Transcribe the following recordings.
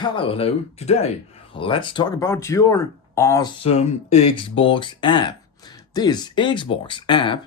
Hello. Today, let's talk about your awesome Xbox app. This Xbox app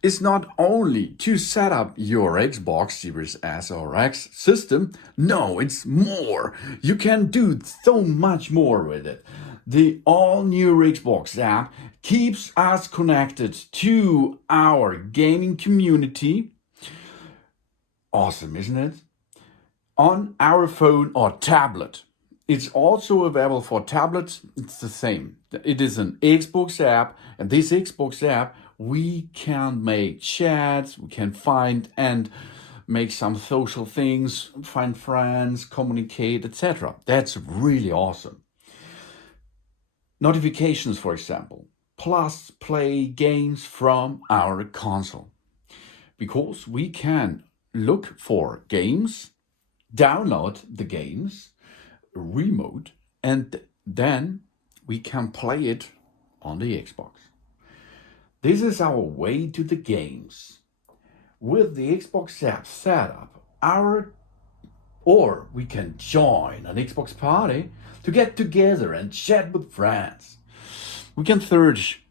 is not only to set up your Xbox Series S or X system, no, it's more. You can do so much more with it. The all new Xbox app keeps us connected to our gaming community. Awesome, isn't it? On our phone or tablet. It's also available for tablets. It's the same. It is an Xbox app, and this Xbox app, we can make chats, we can find and make some social things, find friends, communicate, etc. That's really awesome. Notifications, for example, plus play games from our console. Because we can look for games, download the games remote, and then we can play it on the Xbox. This is our way to the games. With the Xbox app setup, or we can join an Xbox party to get together and chat with friends. We can search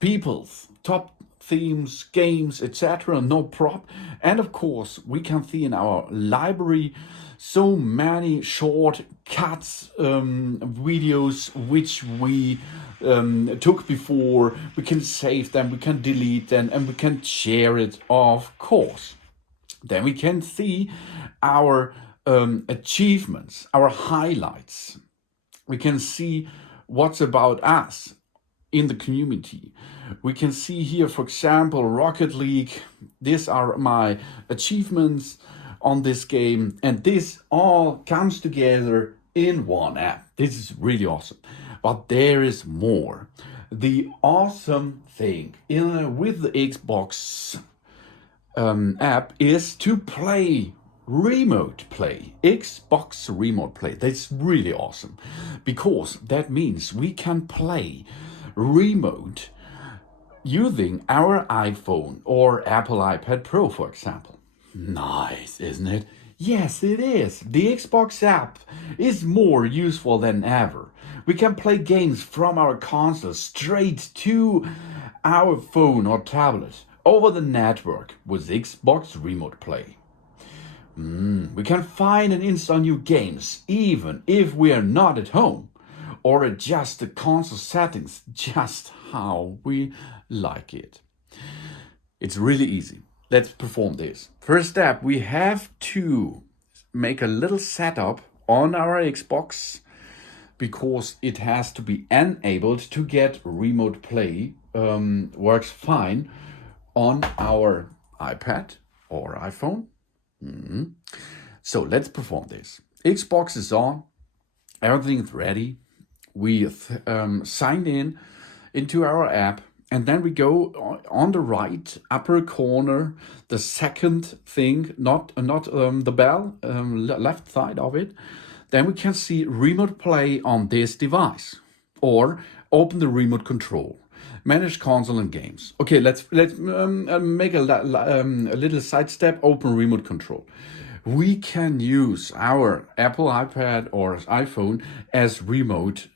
people's top themes, games, etc. No problem. And of course, we can see in our library so many short cuts, videos which we took before. We can save them, we can delete them, and we can share it, of course. Then we can see our achievements, our highlights. We can see what's about us in the community. We can see here, for example, Rocket League. These are my achievements on this game, and this all comes together in one app. This is really awesome. But there is more. The awesome thing with the Xbox app is to play remote play, Xbox remote play. That's really awesome, because that means we can play remote using our iPhone or Apple iPad Pro, for example. Nice, isn't it? Yes, it is. The Xbox app is more useful than ever. We can play games from our console straight to our phone or tablet over the network with Xbox Remote Play. We can find and install new games even if we are not at home, or adjust the console settings just how we like it. It's really easy. Let's perform this. First step, we have to make a little setup on our Xbox, because it has to be enabled to get remote play. Works fine on our iPad or iPhone. So let's perform this. Xbox is on, everything's ready. We signed in into our app, and then we go on the right upper corner, the second thing, not the bell, left side of it. Then we can see remote play on this device, or open the remote control, manage console and games. Okay, let's make a little sidestep. Open remote control. We can use our Apple iPad or iPhone as remote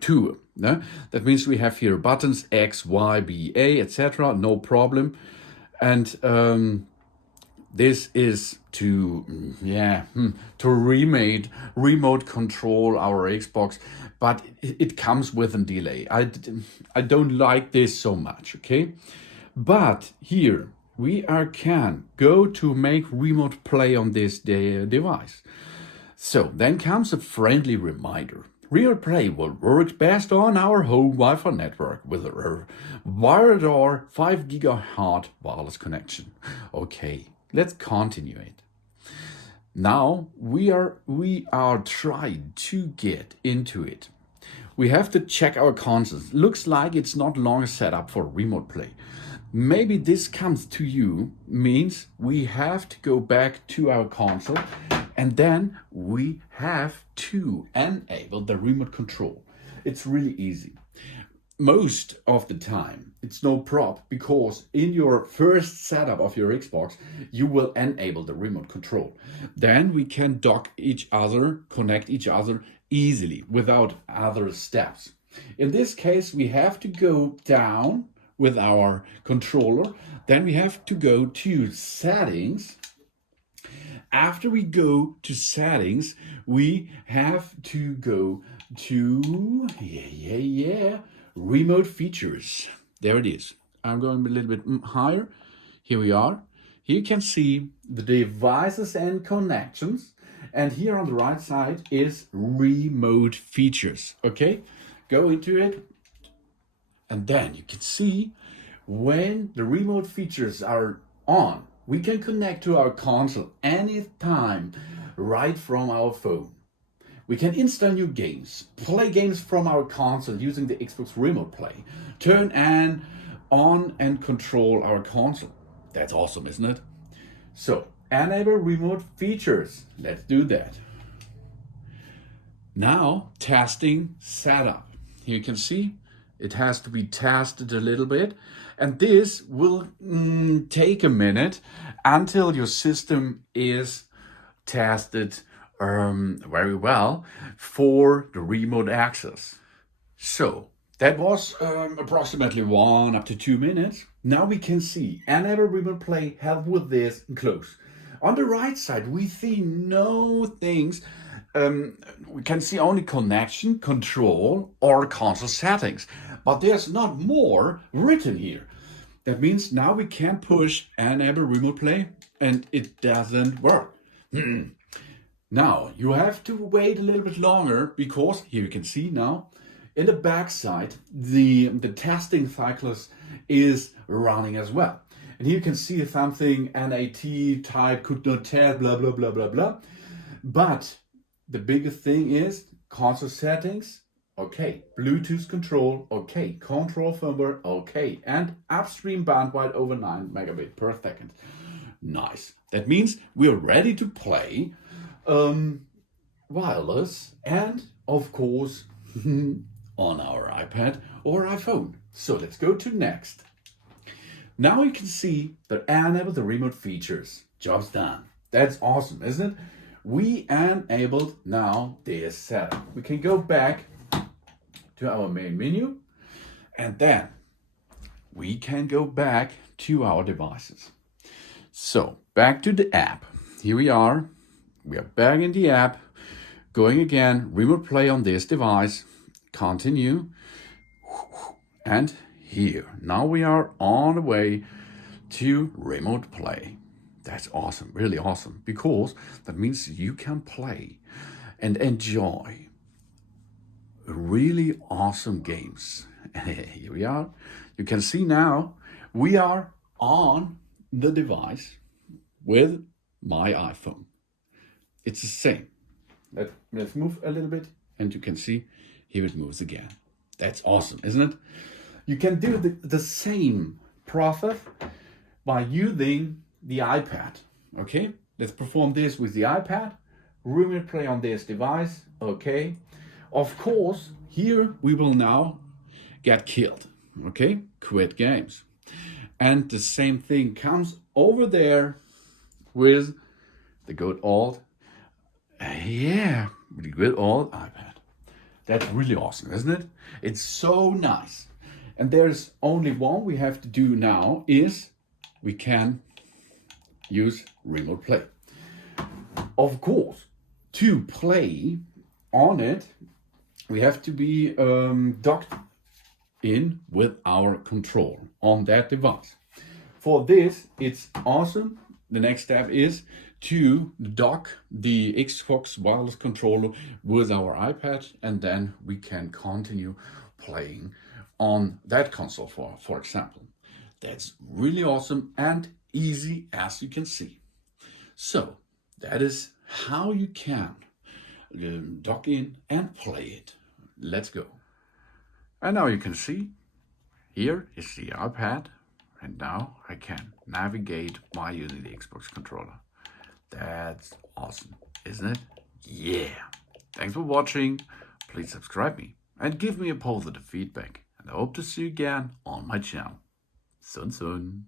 tool. That means we have here buttons X, Y, B, A, etc. No problem. And this is to remote control our Xbox, but it comes with a delay. I don't like this so much, okay? But here we can go to make remote play on this device. So then comes a friendly reminder. Remote play will work best on our home Wi-Fi network with a wired or 5 GHz wireless connection. Okay, let's continue it. Now we are trying to get into it. We have to check our consoles. Looks like it's not long set up for remote play. Maybe this comes to you, means we have to go back to our console, and then we have to enable the remote control. It's really easy. most of the time it's no problem, because in your first setup of your Xbox you will enable the remote control. Then we can dock each other, connect each other easily without other steps. In this case we have to go down with our controller, then we have to go to settings. After we go to settings, we have to go to remote features. There it is. I'm going a little bit higher. Here we are. Here you can see the devices and connections. And here on the right side is remote features. Okay, go into it. And then you can see when the remote features are on, we can connect to our console anytime right from our phone. We can install new games, play games from our console using the Xbox Remote Play, turn on and control our console. That's awesome, isn't it? So, enable remote features. Let's do that. Now, testing setup. Here you can see it has to be tested a little bit, and this will take a minute until your system is tested very well for the remote access. So that was approximately 1 up to 2 minutes. Now we can see enable remote play, help with this, and close. On the right side we see no things. We can see only connection, control, or console settings, but there's not more written here. That means now we can push enable remote play and it doesn't work. Now you have to wait a little bit longer, because here you can see now in the back side the testing cycles is running as well. And here you can see something NAT type could not test, blah blah blah blah blah. But the biggest thing is console settings, okay. Bluetooth control, okay. Control firmware, okay. And upstream bandwidth over 9 megabit per second. Nice. That means we are ready to play wireless and, of course, on our iPad or iPhone. So let's go to next. Now you can see that enable the remote features. Job's done. That's awesome, isn't it? We enabled now this setup. We can go back to our main menu, and then we can go back to our devices. So back to the app. Here we are. We are back in the app. Going again, remote play on this device. Continue. And here. Now we are on the way to remote play. That's awesome, really awesome, because that means you can play and enjoy really awesome games. Here we are. You can see now we are on the device with my iPhone. It's the same. Let's move a little bit, and you can see here it moves again. That's awesome, isn't it? You can do the same process by using the iPad. Okay, let's perform this with the iPad. Remote play on this device. Okay, of course here we will now get killed. Okay, quit games. And the same thing comes over there with the good old the good old iPad. That's really awesome, isn't it? It's so nice. And there's only one we have to do now, is we can use remote play. Of course, to play on it, we have to be docked in with our control on that device. For this, it's awesome. The next step is to dock the Xbox wireless controller with our iPad, and then we can continue playing on that console, for example. That's really awesome and easy, as you can see. So that is how you can dock in and play it. Let's go. And now you can see here is the iPad, and now I can navigate by using the Xbox controller. That's awesome, isn't it? Yeah. Thanks for watching. Please subscribe me and give me a positive feedback. And I hope to see you again on my channel. Soon, soon.